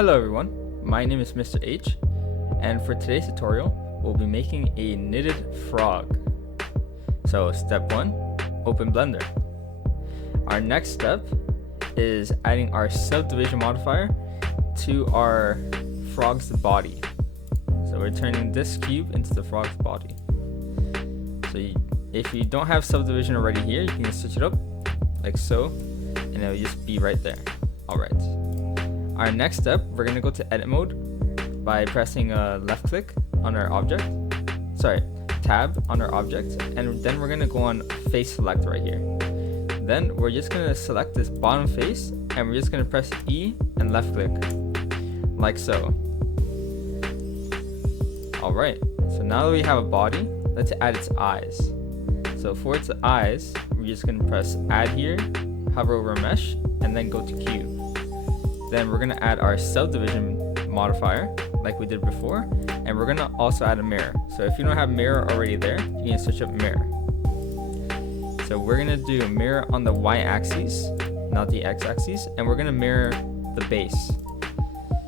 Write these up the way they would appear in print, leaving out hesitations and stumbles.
Hello everyone, my name is Mr. H, and for today's tutorial, we'll be making a knitted frog. So step 1, open Blender. Our next step is adding our subdivision modifier to our frog's body. So we're turning this cube into the frog's body. So if you don't have subdivision already here, you can just switch it up like so, and it'll just be right there. Alright. Our next step, we're going to go to edit mode by pressing left click on our object. Tab on our object, and then we're going to go on face select right here. Then we're just going to select this bottom face, and we're just going to press E and left click like so. Alright, so now that we have a body, let's add its eyes. So for its eyes, we're just going to press add here, hover over mesh, and then go to cube. Then we're going to add our subdivision modifier like we did before, and we're going to also add a mirror. So if you don't have mirror already there, you can switch up mirror. So we're going to do a mirror on the y-axis, not the x-axis, and we're going to mirror the base.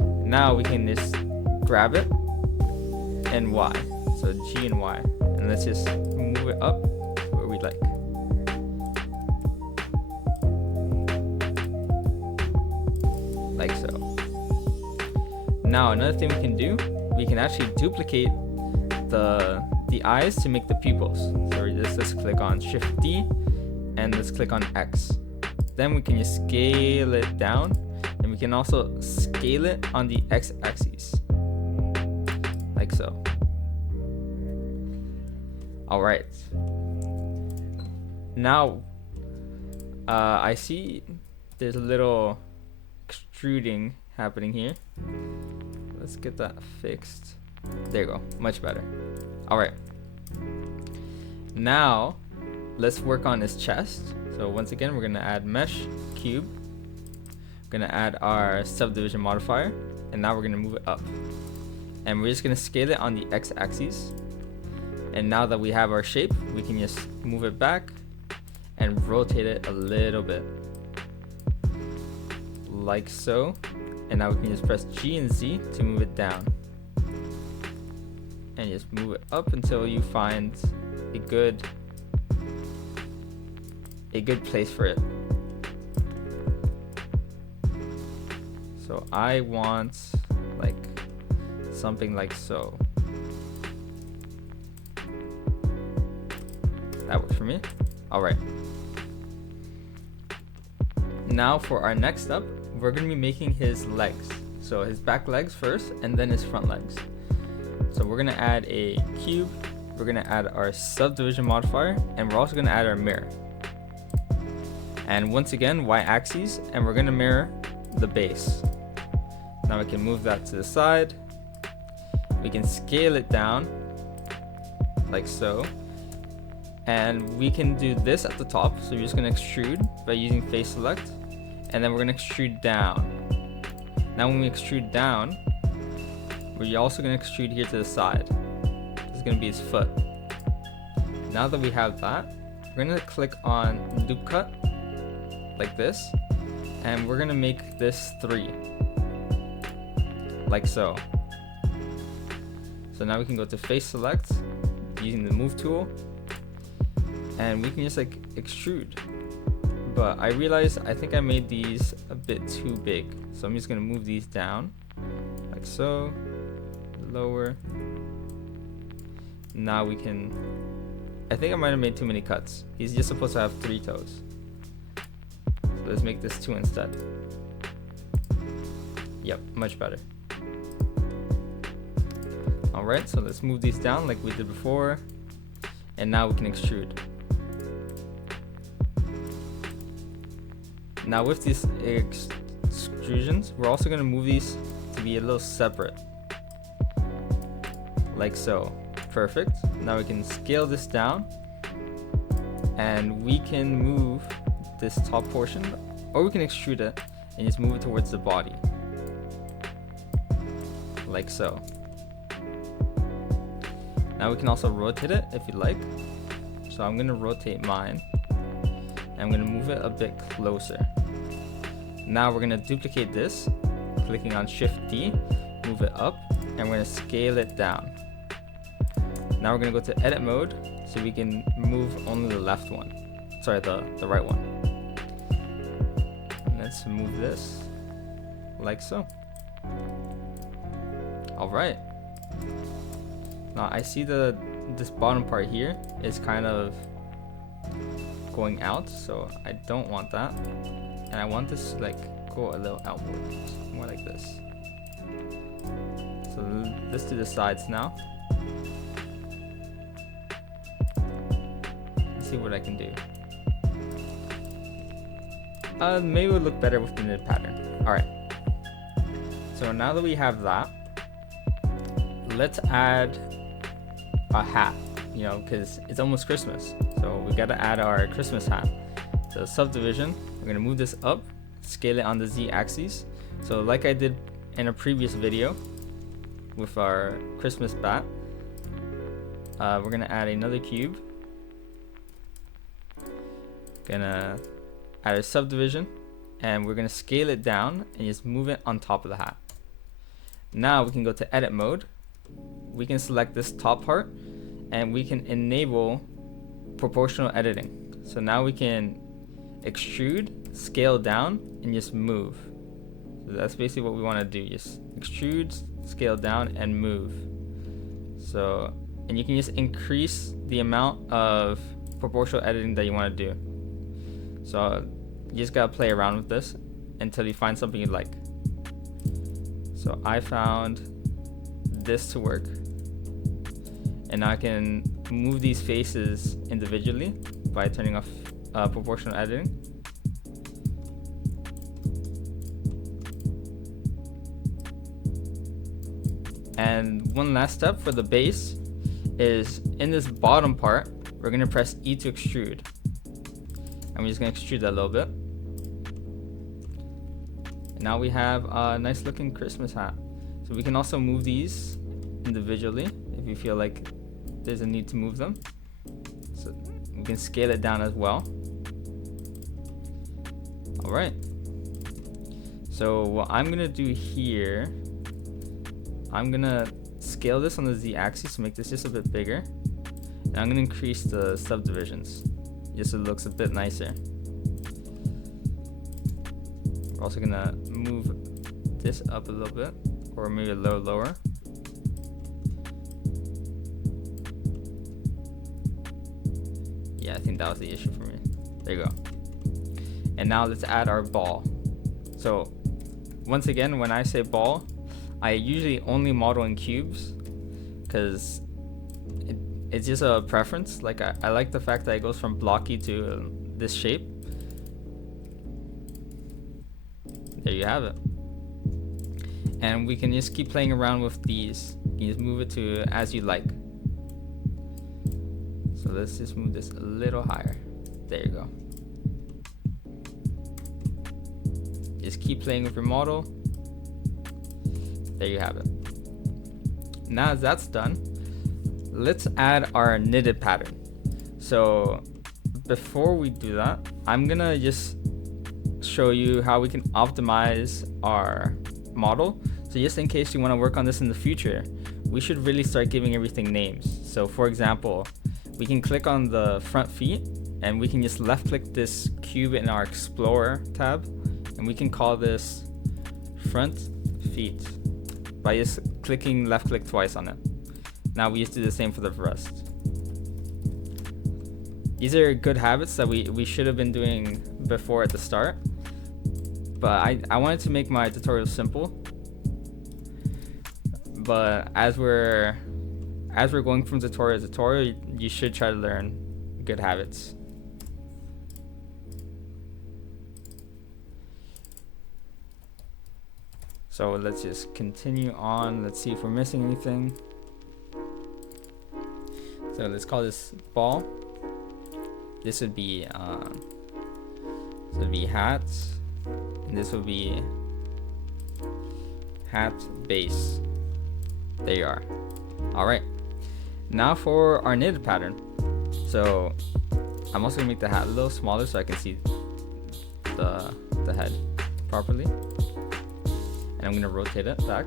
Now we can just grab it and Y, so G and Y, and let's just move it up to where we like. Like so. Now another thing we can do, we can actually duplicate the eyes to make the pupils. So let's click on Shift D and let's click on X. Then we can just scale it down, and we can also scale it on the X-axis like so. Alright. Now I see there's a little extruding happening here. Let's get that fixed. There you go, much better. Alright. Now let's work on his chest. So once again, we're gonna add mesh cube. We're gonna add our subdivision modifier, and now we're gonna move it up. And we're just gonna scale it on the x-axis. And now that we have our shape, we can just move it back and rotate it a little bit. Like so. And now we can just press G and Z to move it down. And just move it up until you find a good place for it. So I want like something like so. That works for me. Alright. Now for our next step, we're going to be making his legs. So his back legs first, and then his front legs. So we're going to add a cube, we're going to add our subdivision modifier, and we're also going to add our mirror. And once again, y-axis, and we're going to mirror the base. Now we can move that to the side. We can scale it down like so. And we can do this at the top, so we're just going to extrude by using face select, and then we're going to extrude down. Now when we extrude down, we're also going to extrude here to the side. This is going to be his foot. Now that we have that, we're going to click on loop cut like this, and we're going to make this 3 like so. So now we can go to face select using the move tool, and we can just like extrude. But I realized I think I made these a bit too big, so I'm just gonna move these down like so, lower. Now we can, I think I might have made too many cuts. He's just supposed to have 3 toes, so let's make this 2 instead. Yep, much better. Alright, so let's move these down like we did before, and now we can extrude. Now with these extrusions, we're also going to move these to be a little separate. Like so. Perfect. Now we can scale this down, and we can move this top portion, or we can extrude it and just move it towards the body. Like so. Now we can also rotate it if you like. So I'm going to rotate mine. I'm going to move it a bit closer. Now we're going to duplicate this clicking on Shift D, move it up, and we're gonna scale it down. Now we're gonna go to edit mode so we can move only the left one. Sorry, the right one. And let's move this like so. Alright. Now I see this bottom part here is kind of going out, so I don't want that. And I want this to like go a little outwards, more like this. So let's do the sides now. Let's see what I can do. Maybe it would look better with the knit pattern. Alright. So now that we have that, let's add a hat, you know, because it's almost Christmas. So we gotta add our Christmas hat. So subdivision, we're gonna move this up, scale it on the Z axis. So like I did in a previous video with our Christmas bat, we're gonna add another cube. Gonna add a subdivision, and we're gonna scale it down and just move it on top of the hat. Now we can go to edit mode. We can select this top part and we can enable proportional editing. So now we can extrude, scale down, and just move. So that's basically what we want to do. Just extrude, scale down, and move. So, and you can just increase the amount of proportional editing that you want to do. So you just gotta play around with this until you find something you like. So I found this to work, and now I can move these faces individually by turning off proportional editing. And one last step for the base is in this bottom part, we're gonna press E to extrude. I'm just gonna extrude that a little bit. And now we have a nice looking Christmas hat. So we can also move these individually if you feel like there's a need to move them. So we can scale it down as well. Alright. So what I'm gonna do here, I'm gonna scale this on the Z axis to make this just a bit bigger. And I'm gonna increase the subdivisions just so it looks a bit nicer. We're also gonna move this up a little bit, or maybe a little lower. Yeah, I think that was the issue for me. There you go. And now let's add our ball. So once again, when I say ball, I usually only model in cubes because it's just a preference. Like I like the fact that it goes from blocky to this shape. There you have it. And we can just keep playing around with these. You can just move it to as you like. So let's just move this a little higher. There you go. Just keep playing with your model. There you have it. Now as that's done, let's add our knitted pattern. So before we do that, I'm gonna just show you how we can optimize our model. So just in case you want to work on this in the future, we should really start giving everything names. So for example, we can click on the front feet and we can just left click this cube in our Explorer tab, and we can call this front feet by just clicking left click twice on it. Now we just do the same for the rest. These are good habits that we should have been doing before at the start, but I wanted to make my tutorial simple. But as we're going from tutorial to tutorial, you should try to learn good habits. So let's just continue on. Let's see if we're missing anything. So let's call this ball. This would be hat, and this would be hat base. There you are. All right. Now for our knitted pattern. So I'm also gonna make the hat a little smaller so I can see the head properly. and I'm gonna rotate it back.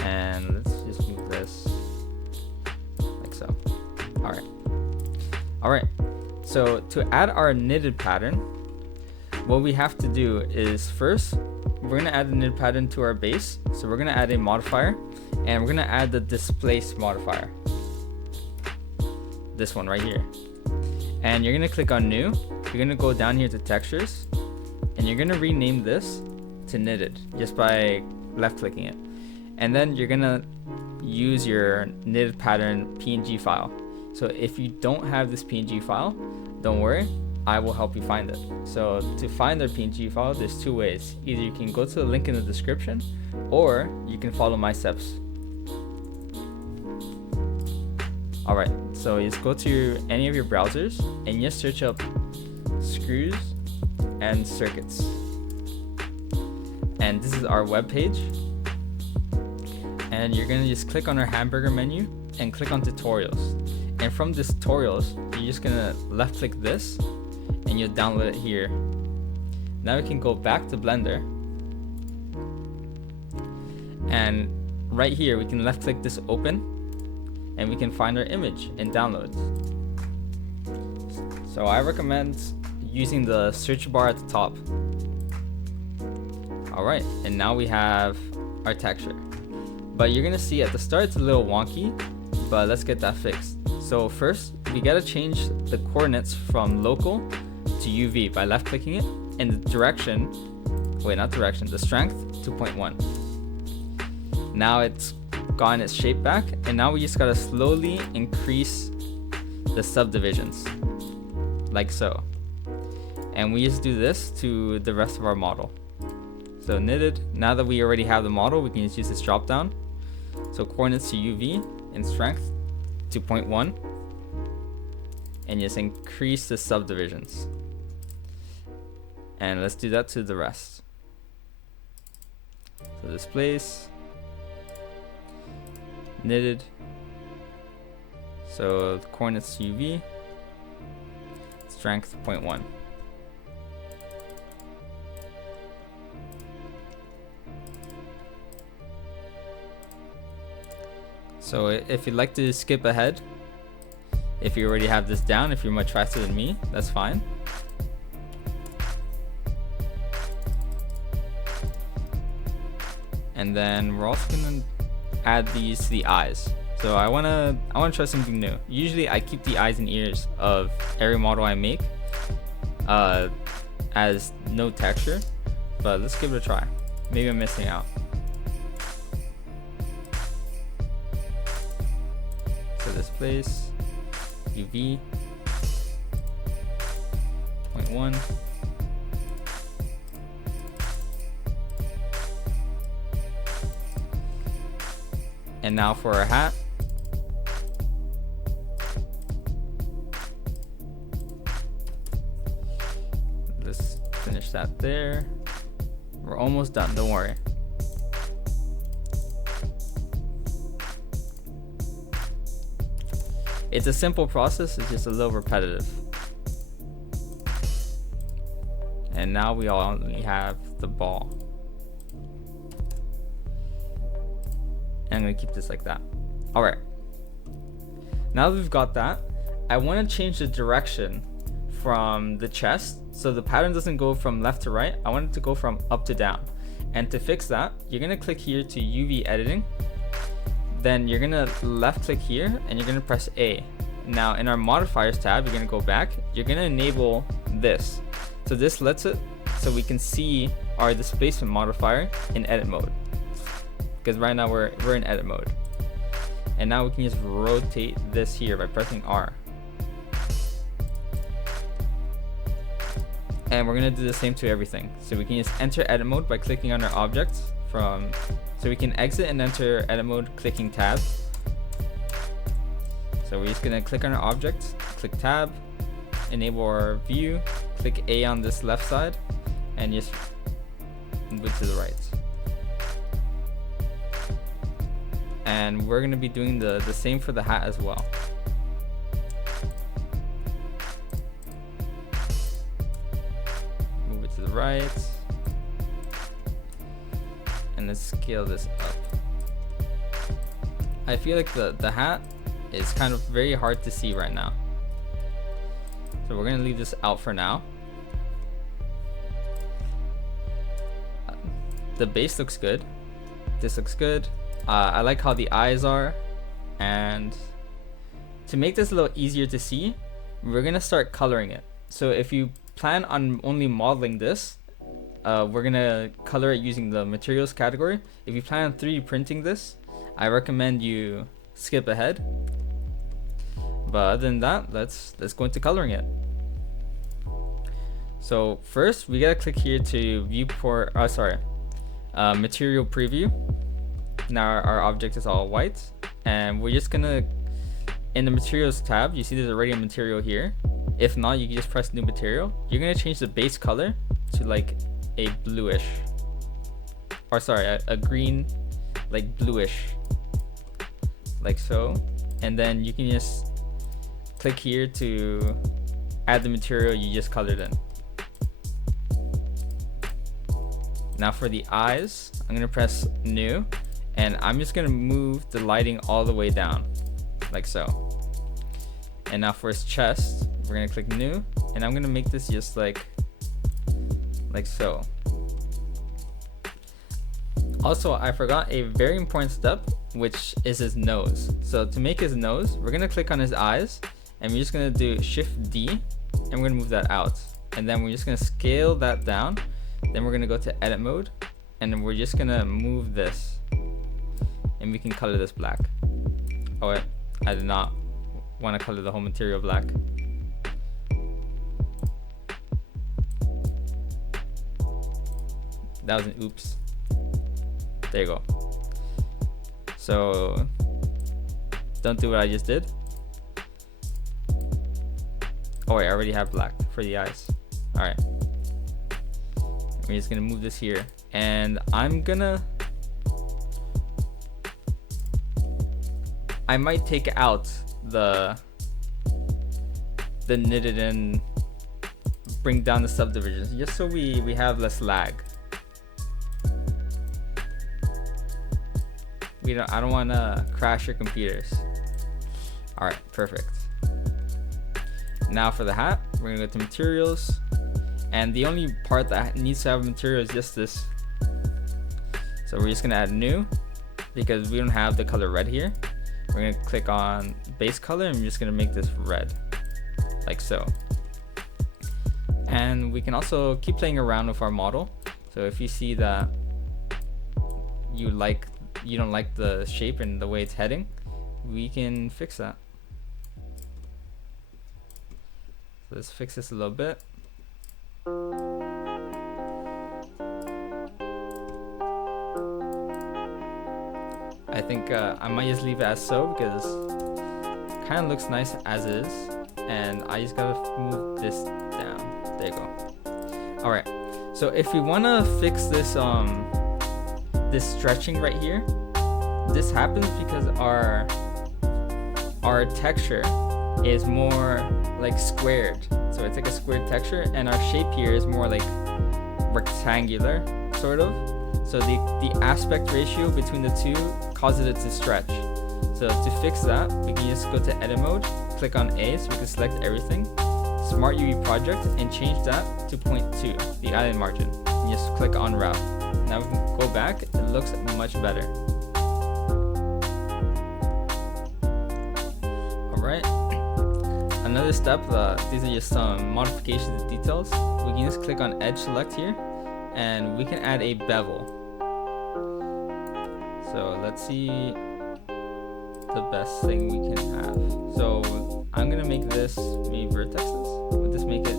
And let's just move this like so. Alright, so to add our knitted pattern, what we have to do is first, we're gonna add the knitted pattern to our base. So we're gonna add a modifier, and we're gonna add the displace modifier. This one right here. And you're gonna click on new. You're gonna go down here to textures, and you're gonna rename this to knitted just by left clicking it. And then you're gonna use your knitted pattern PNG file. So if you don't have this PNG file, don't worry, I will help you find it. So to find our PNG file, there's two ways. Either you can go to the link in the description, or you can follow my steps. Alright, so just go to any of your browsers and just search up screws and circuits. And this is our web page. And you're gonna just click on our hamburger menu and click on tutorials. And from this tutorials, you're just gonna left click this and you'll download it here. Now we can go back to Blender. And right here, we can left click this open and we can find our image in downloads. So I recommend using the search bar at the top. Alright, and now we have our texture. But you're gonna see at the start it's a little wonky, but let's get that fixed. So first, we gotta change the coordinates from local to UV by left clicking it, and the direction, the strength to 0.1. Now it's gotten its shape back, and now we just gotta slowly increase the subdivisions, like so. And we just do this to the rest of our model. So knitted, now that we already have the model, we can just use this drop down. So coordinates to UV and strength to 0.1, and just increase the subdivisions. And let's do that to the rest. So displace, knitted, so the coordinates to UV, strength 0.1. So if you'd like to skip ahead, if you already have this down, if you're much faster than me, that's fine. And then we're also gonna add these to the eyes. So I wanna try something new. Usually I keep the eyes and ears of every model I make as no texture, but let's give it a try. Maybe I'm missing out. So displace, UV, 0.1. And now for our hat. Let's finish that there. We're almost done, don't worry. It's a simple process, it's just a little repetitive. And now we only have the ball. And I'm gonna keep this like that. Alright. Now that we've got that, I wanna change the direction from the chest so the pattern doesn't go from left to right. I want it to go from up to down. And to fix that, you're gonna click here to UV editing. Then you're gonna left click here and you're gonna press A. Now in our modifiers tab, you're gonna go back. You're gonna enable this. So this lets it so we can see our displacement modifier in edit mode. Because right now we're in edit mode. And now we can just rotate this here by pressing R. And we're gonna do the same to everything. So we can just enter edit mode by clicking on our objects so we can exit and enter edit mode clicking tab. So we're just gonna click on our objects, click tab, enable our view, click A on this left side, and just move it to the right. And we're gonna be doing the same for the hat as well. right. And let's scale this up. I feel like the hat is kind of very hard to see right now. So we're gonna leave this out for now. The base looks good. This looks good. I like how the eyes are. And to make this a little easier to see, we're gonna start coloring it. So if you plan on only modeling this, we're gonna color it using the materials category. If you plan on 3D printing this, I recommend you skip ahead. But other than that, let's go into coloring it. So first, we gotta click here to viewport. Material preview. Now our object is all white, and we're just gonna, in the materials tab, you see there's already a material here. If not, you can just press new material. You're gonna change the base color to like a bluish, or sorry, a green, like bluish, like so. And then you can just click here to add the material you just colored in. Now for the eyes, I'm gonna press new, and I'm just gonna move the lighting all the way down, like so. And now for his chest, we're gonna click new, and I'm gonna make this just like so. Also, I forgot a very important step, which is his nose. So to make his nose, we're gonna click on his eyes, and we're just gonna do Shift D, and we're gonna move that out. And then we're just gonna scale that down. Then we're gonna go to edit mode, and then we're just gonna move this, and we can color this black. Oh wait, I did not want to color the whole material black. That was an oops. There you go. So don't do what I just did. Oh wait, I already have black for the eyes. All right. We're just gonna move this here, and I might take out the knitted and bring down the subdivisions just so we have less lag. I don't want to crash your computers. All right, perfect. Now for the hat, we're gonna go to materials. And the only part that needs to have material is just this. So we're just gonna add new, because we don't have the color red here. We're gonna click on base color, and we're just gonna make this red, like so. And we can also keep playing around with our model. So if you see that you don't like the shape and the way it's heading, we can fix that. So let's fix this a little bit. I think I might just leave it as so, because it kind of looks nice as is, and I just gotta move this down. There you go. All right. So if we want to fix this this stretching right here, this happens because our texture is more like squared. So it's like a squared texture, and our shape here is more like rectangular, sort of. So the aspect ratio between the two causes it to stretch. So to fix that, we can just go to edit mode, click on A so we can select everything, Smart UV project, and change that to 0.2, the island margin. And just click on route. Now we can go back, it looks much better. Alright, another step, these are just some modifications and details. We can just click on edge select here, and we can add a bevel. So let's see the best thing we can have. So I'm gonna make this maybe vertexes. Would this make it?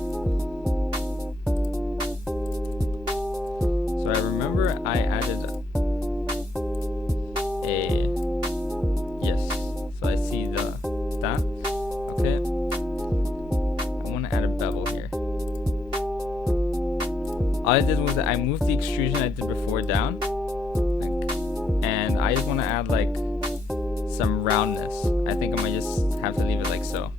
So I remember I added a yes. So I see that. Okay. I want to add a bevel here. All I did was that I moved the extrusion I did before down. I just want to add like some roundness. I think I might just have to leave it like so.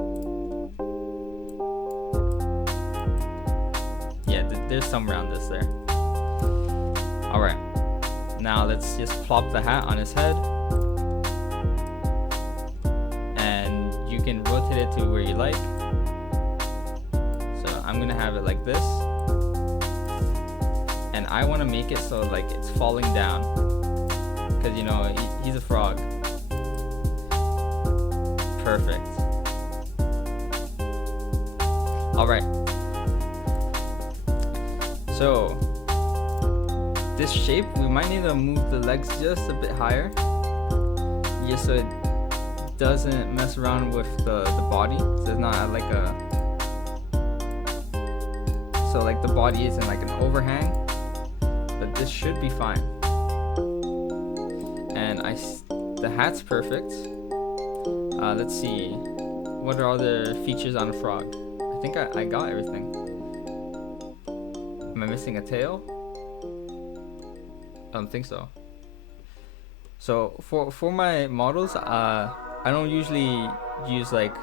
Yeah, there's some roundness there. All right, now let's just plop the hat on his head, and you can rotate it to where you like. So I'm gonna have it like this, and I want to make it so like it's falling down, because you know he's a frog. Perfect. All right. So this shape, we might need to move the legs just a bit higher, just so it doesn't mess around with the body. So it's not like so like the body isn't like an overhang, but this should be fine. And the hat's perfect. Let's see, what are other features on a frog? I think I got everything. Am I missing a tail? I don't think so. So for my models, I don't usually use like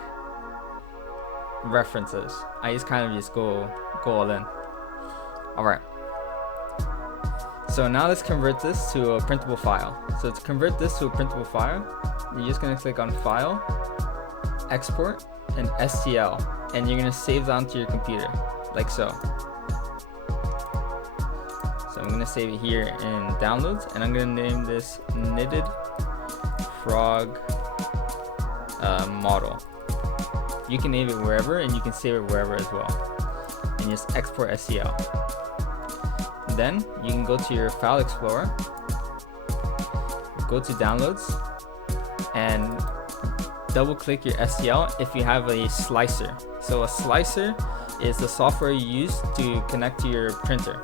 references. I just kind of just go all in. All right. So now let's convert this to a printable file. So to convert this to a printable file, you're just gonna click on File, Export, and STL, and you're gonna save that onto your computer, like so. So I'm gonna save it here in Downloads, and I'm gonna name this Knitted Frog Model. You can name it wherever, and you can save it wherever as well. And just export STL. Then you can go to your File Explorer, go to Downloads, and double click your STL if you have a slicer. So a slicer is the software you use to connect to your printer.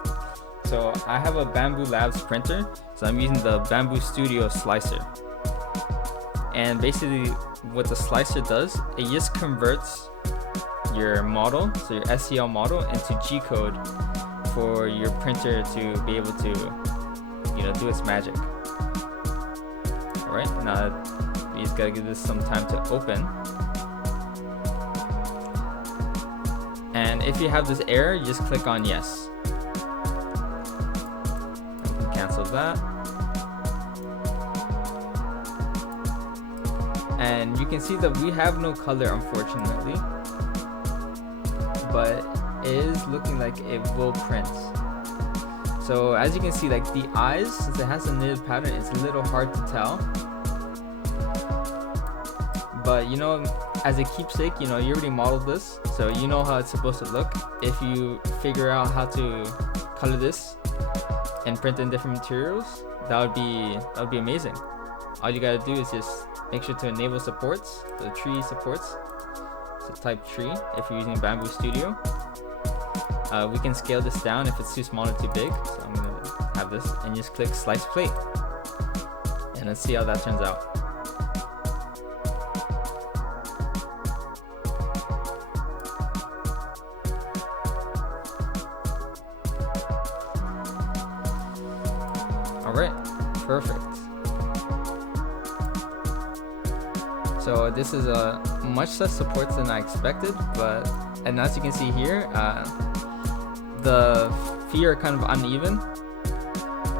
So I have a Bamboo Labs printer, so I'm using the Bamboo Studio slicer. And basically what the slicer does, it just converts your model, so your STL model, into G-code for your printer to be able to, you know, do its magic. All right, now you just gotta give this some time to open. And if you have this error, you just click on yes. You can cancel that. And you can see that we have no color, unfortunately, but it is looking like it will print. So as you can see, like the eyes, since it has a knitted pattern, it's a little hard to tell. But you know, as a keepsake, you know, you already modeled this, so you know how it's supposed to look. If you figure out how to color this and print in different materials, that would be amazing. All you gotta do is just make sure to enable supports, the tree supports. So type tree if you're using Bamboo Studio. We can scale this down if it's too small or too big. So I'm gonna have this, and just click slice plate, and let's see how that turns out. All right, perfect. So this is a much less supports than I expected, and as you can see here, the feet are kind of uneven,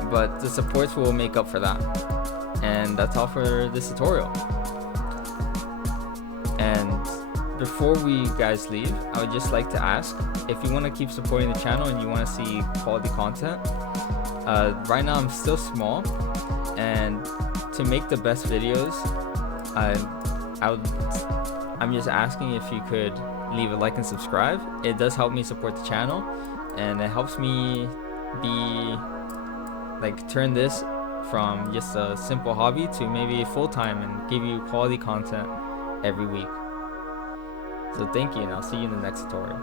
but the supports will make up for that. And that's all for this tutorial. And before we guys leave, I would just like to ask, if you want to keep supporting the channel and you want to see quality content, right now I'm still small, and to make the best videos, I'm just asking if you could leave a like and subscribe. It does help me support the channel, and it helps me turn this from just a simple hobby to maybe full-time and give you quality content every week. So thank you, and I'll see you in the next tutorial.